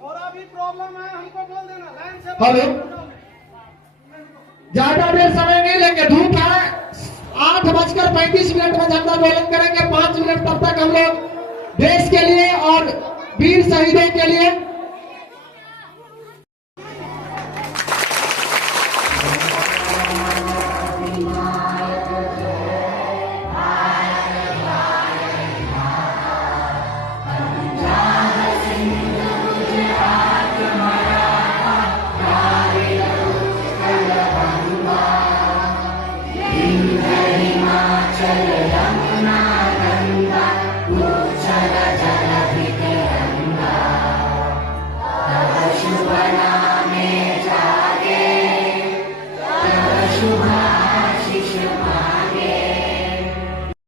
थोड़ा भी प्रॉब्लम है हमको बोल देना, लाइन से। हेलो, ज्यादा देर समय नहीं लेंगे, धूप है। 8:35 में झंडा वंदन करेंगे। 5 मिनट तब तक हम लोग देश के लिए और वीर शहीदों के लिए शुभ